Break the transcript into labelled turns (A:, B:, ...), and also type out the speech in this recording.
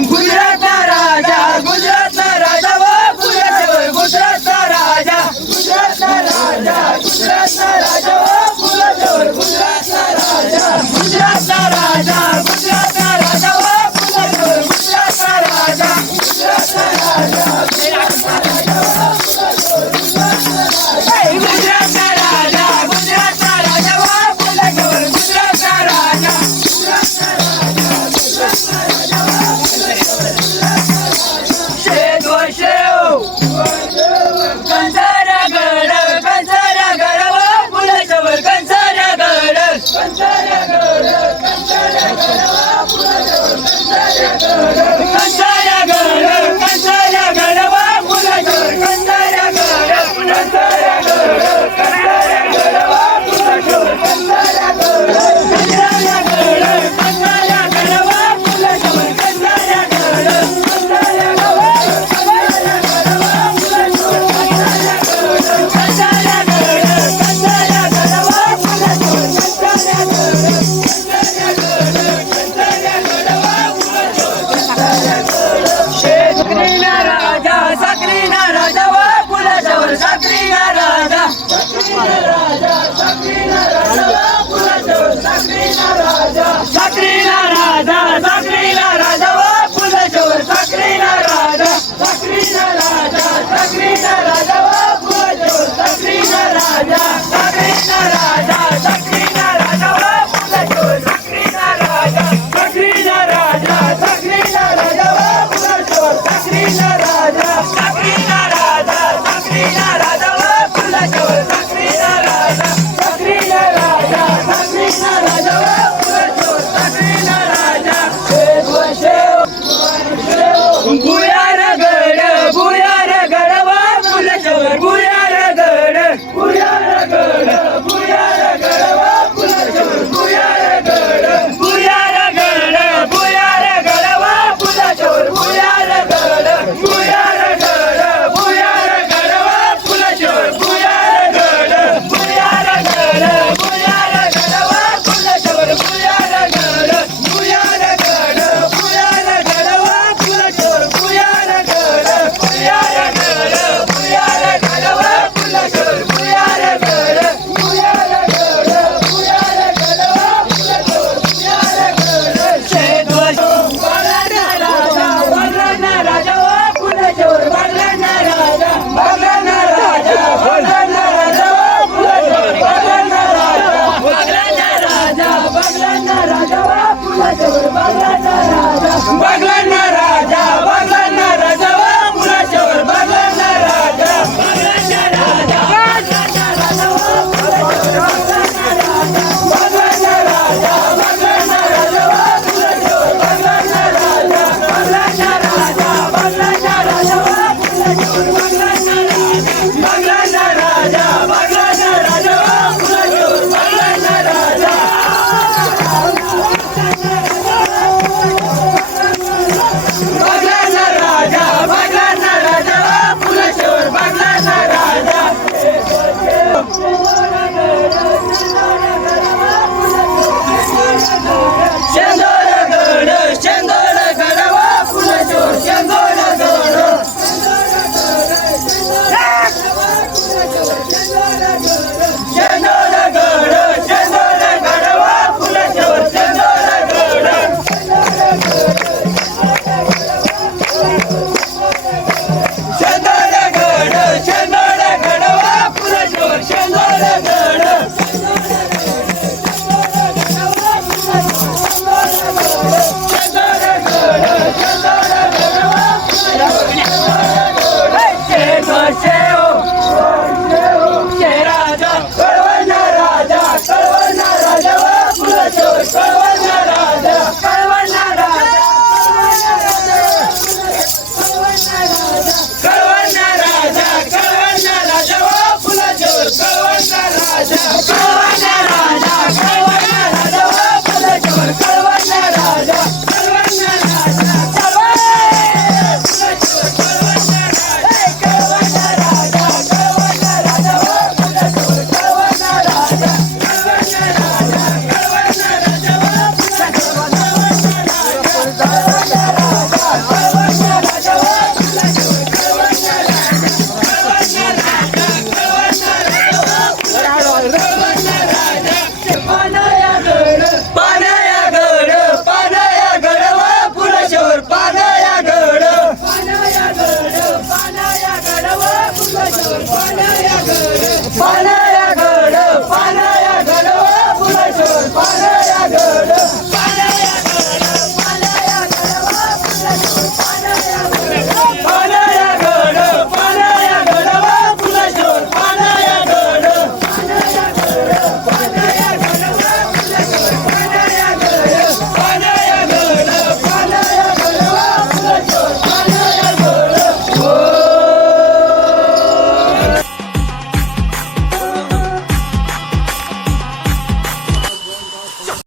A: Mkujira Bagland.